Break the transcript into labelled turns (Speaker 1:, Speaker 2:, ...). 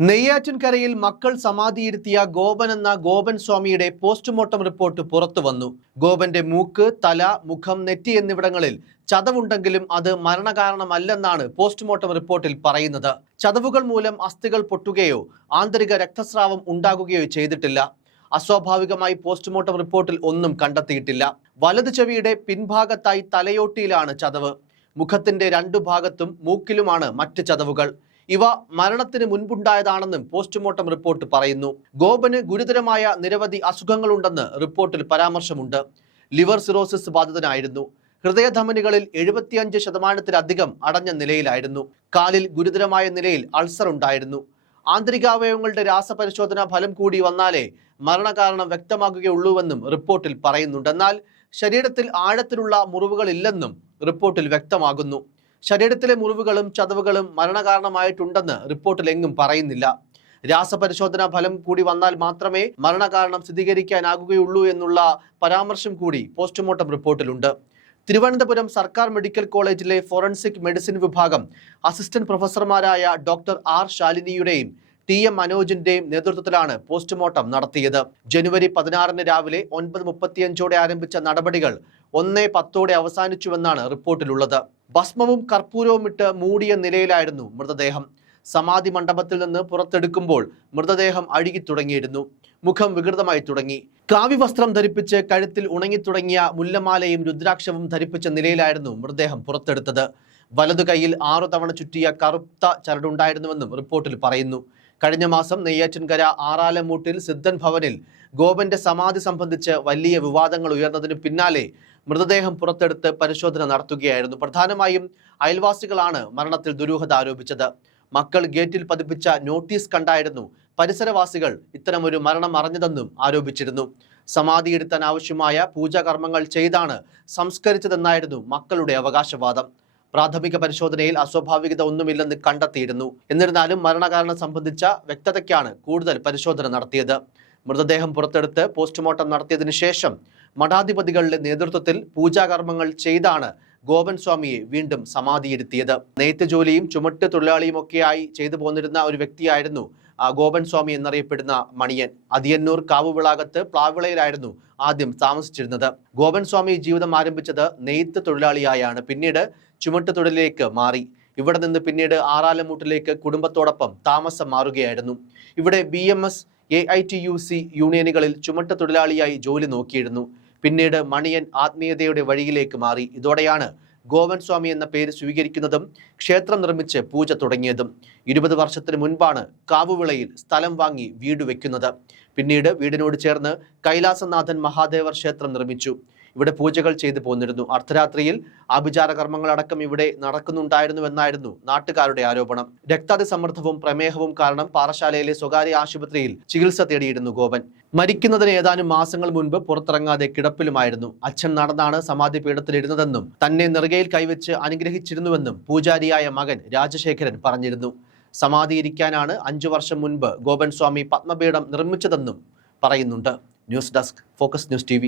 Speaker 1: നെയ്യാറ്റിൻകരയിൽ മക്കൾ സമാധിയിരുത്തിയ ഗോപൻ എന്ന ഗോപൻ സ്വാമിയുടെ പോസ്റ്റ്മോർട്ടം റിപ്പോർട്ട് പുറത്തു വന്നു. ഗോപന്റെ മൂക്ക് തല മുഖം നെറ്റി എന്നിവിടങ്ങളിൽ ചതവുണ്ടെങ്കിലും അത് മരണകാരണമല്ലെന്നാണ് പോസ്റ്റ്മോർട്ടം റിപ്പോർട്ടിൽ പറയുന്നത്. ചതവുകൾ മൂലം അസ്ഥികൾ പൊട്ടുകയോ ആന്തരിക രക്തസ്രാവം ഉണ്ടാകുകയോ ചെയ്തിട്ടില്ല. അസ്വാഭാവികമായി പോസ്റ്റ്മോർട്ടം റിപ്പോർട്ടിൽ ഒന്നും കണ്ടെത്തിയിട്ടില്ല. വലതു ചെവിയുടെ പിൻഭാഗത്തായി തലയോട്ടിയിലാണ് ചതവ്. മുഖത്തിന്റെ രണ്ടു ഭാഗത്തും മൂക്കിലുമാണ് മറ്റ് ചതവുകൾ. ഇവ മരണത്തിന് മുൻപുണ്ടായതാണെന്നും പോസ്റ്റ്മോർട്ടം റിപ്പോർട്ട് പറയുന്നു. ഗോപന് ഗുരുതരമായ നിരവധി അസുഖങ്ങളുണ്ടെന്ന് റിപ്പോർട്ടിൽ പരാമർശമുണ്ട്. Liver cirrhosis ബാധിതനായിരുന്നു. ഹൃദയധമനികളിൽ എഴുപത്തിയഞ്ച് ശതമാനത്തിലധികം അടഞ്ഞ നിലയിലായിരുന്നു. കാലിൽ ഗുരുതരമായ നിലയിൽ അൾസർ ഉണ്ടായിരുന്നു. ആന്തരികാവയവങ്ങളുടെ രാസപരിശോധനാ ഫലം കൂടി വന്നാലേ മരണകാരണം വ്യക്തമാകുകയുള്ളൂവെന്നും റിപ്പോർട്ടിൽ പറയുന്നുണ്ടെന്നാൽ ശരീരത്തിൽ ആഴത്തിലുള്ള മുറിവുകളില്ലെന്നും റിപ്പോർട്ടിൽ വ്യക്തമാകുന്നു. ശരീരത്തിലെ മുറിവുകളും ചതവുകളും മരണകാരണമായിട്ടുണ്ടെന്ന് റിപ്പോർട്ടിൽ എങ്ങും പറയുന്നില്ല. രാസപരിശോധനാ ഫലം കൂടി വന്നാൽ മാത്രമേ മരണകാരണം സ്ഥിരീകരിക്കാനാകുകയുള്ളൂ എന്നുള്ള പരാമർശം കൂടി പോസ്റ്റ്മോർട്ടം റിപ്പോർട്ടിലുണ്ട്. തിരുവനന്തപുരം സർക്കാർ മെഡിക്കൽ കോളേജിലെ ഫോറൻസിക് മെഡിസിൻ വിഭാഗം അസിസ്റ്റന്റ് പ്രൊഫസർമാരായ ഡോക്ടർ ആർ ശാലിനിയുടെയും ടി എം മനോജിന്റെയും നേതൃത്വത്തിലാണ് പോസ്റ്റ്മോർട്ടം നടത്തിയത്. ജനുവരി പതിനാറിന് രാവിലെ ഒൻപത് മുപ്പത്തിയഞ്ചോടെ ആരംഭിച്ച നടപടികൾ ഒന്നേ പത്തോടെ അവസാനിച്ചുവെന്നാണ് റിപ്പോർട്ടിലുള്ളത്. ഭസ്മവും കർപ്പൂരവും ഇട്ട് മൂടിയ നിലയിലായിരുന്നു മൃതദേഹം. സമാധി മണ്ഡപത്തിൽ നിന്ന് പുറത്തെടുക്കുമ്പോൾ മൃതദേഹം അഴുകി തുടങ്ങിയിരുന്നു. മുഖം വികൃതമായി തുടങ്ങി. കാവി വസ്ത്രം ധരിപ്പിച്ച് കഴുത്തിൽ ഉണങ്ങിത്തുടങ്ങിയ മുല്ലമാലയും രുദ്രാക്ഷവും ധരിപ്പിച്ച നിലയിലായിരുന്നു മൃതദേഹം പുറത്തെടുത്തത്. വലതു കൈയിൽ ആറു തവണ ചുറ്റിയ കറുത്ത ചരടുണ്ടായിരുന്നുവെന്നും റിപ്പോർട്ടിൽ പറയുന്നു. കഴിഞ്ഞ മാസം നെയ്യാറ്റിൻകര ആറാലമൂട്ടിൽ സിദ്ധൻ ഭവനിൽ ഗോപന്റെ സമാധി സംബന്ധിച്ച് വലിയ വിവാദങ്ങൾ ഉയർന്നതിന് പിന്നാലെ മൃതദേഹം പുറത്തെടുത്ത് പരിശോധന നടത്തുകയായിരുന്നു. പ്രധാനമായും അയൽവാസികളാണ് മരണത്തിൽ ദുരൂഹത ആരോപിച്ചത്. മക്കൾ ഗേറ്റിൽ പതിപ്പിച്ച നോട്ടീസ് കണ്ടായിരുന്നു പരിസരവാസികൾ ഇത്തരമൊരു മരണം അറിഞ്ഞതെന്നും ആരോപിച്ചിരുന്നു. സമാധിയെടുത്താൻ ആവശ്യമായ പൂജാകർമ്മങ്ങൾ ചെയ്താണ് സംസ്കരിച്ചതെന്നായിരുന്നു മക്കളുടെ അവകാശവാദം. പ്രാഥമിക പരിശോധനയിൽ അസ്വാഭാവികത ഒന്നുമില്ലെന്ന് കണ്ടെത്തിയിരുന്നു. എന്നിരുന്നാലും മരണകാരണം സംബന്ധിച്ച വ്യക്തതയ്ക്കാണ് കൂടുതൽ പരിശോധന നടത്തിയത്. മൃതദേഹം പുറത്തെടുത്ത് പോസ്റ്റ്മോർട്ടം നടത്തിയതിനു ശേഷം മഠാധിപതികളുടെ നേതൃത്വത്തിൽ പൂജാകർമ്മങ്ങൾ ചെയ്താണ് ഗോപൻ സ്വാമിയെ വീണ്ടും സമാധിയിരുത്തിയത്. നെയ്ത്ത് ജോലിയും ചുമട്ട് തൊഴിലാളിയും ഒക്കെയായി ചെയ്തു പോന്നിരുന്ന ഒരു വ്യക്തിയായിരുന്നു ഗോപൻ സ്വാമി എന്നറിയപ്പെടുന്ന മണിയൻ അതിയന്നൂർ കാവുവിളാകത്ത് പ്ലാവിളയിലായിരുന്നു ആദ്യം താമസിച്ചിരുന്നത്. ഗോപൻ സ്വാമി ജീവിതം ആരംഭിച്ചത് നെയ്ത്ത് തൊഴിലാളിയായാണ്. പിന്നീട് ചുമട്ട് തൊഴിലിലേക്ക് മാറി. ഇവിടെ നിന്ന് പിന്നീട് ആറാലമൂട്ടിലേക്ക് കുടുംബത്തോടൊപ്പം താമസം മാറുകയായിരുന്നു. ഇവിടെ B M S A I T U C യൂണിയനുകളിൽ ചുമട്ട് തൊഴിലാളിയായി ജോലി നോക്കിയിരുന്നു. പിന്നീട് മണിയൻ ആത്മീയതയുടെ വഴിയിലേക്ക് മാറി. ഇതോടെയാണ് ഗോവൻ സ്വാമി എന്ന പേര് സ്വീകരിക്കുന്നതും ക്ഷേത്രം നിർമ്മിച്ച് പൂജ തുടങ്ങിയതും ഇരുപത് വർഷത്തിന് മുൻപാണ് കാവുവിളയിൽ സ്ഥലം വാങ്ങി വീട് വെക്കുന്നത്. പിന്നീട് വീടിനോട് ചേർന്ന് കൈലാസനാഥൻ മഹാദേവർ ക്ഷേത്രം നിർമ്മിച്ചു. ഇവിടെ പൂജകൾ ചെയ്തു പോന്നിരുന്നു. അർദ്ധരാത്രിയിൽ ആഭിചാര കർമ്മങ്ങളടക്കം ഇവിടെ നടക്കുന്നുണ്ടായിരുന്നുവെന്നായിരുന്നു നാട്ടുകാരുടെ ആരോപണം. രക്താതിസമ്മർദ്ദവും പ്രമേഹവും കാരണം പാറശാലയിലെ സ്വകാര്യ ആശുപത്രിയിൽ ചികിത്സ തേടിയിരുന്നു ഗോപൻ. മരിക്കുന്നതിന് ഏതാനും മാസങ്ങൾ മുൻപ് പുറത്തിറങ്ങാതെ കിടപ്പിലുമായിരുന്നു. അച്ഛൻ നടന്നാണ് സമാധി പീഠത്തിലിരുന്നതെന്നും തന്നെ നെറുകയിൽ കൈവച്ച് അനുഗ്രഹിച്ചിരുന്നുവെന്നും പൂജാരിയായ മകൻ രാജശേഖരൻ പറഞ്ഞിരുന്നു. സമാധിയിരിക്കാനാണ് അഞ്ചു വർഷം മുൻപ് ഗോപൻ സ്വാമി പത്മപീഠം നിർമ്മിച്ചതെന്നും പറയുന്നുണ്ട്. News desk focus news T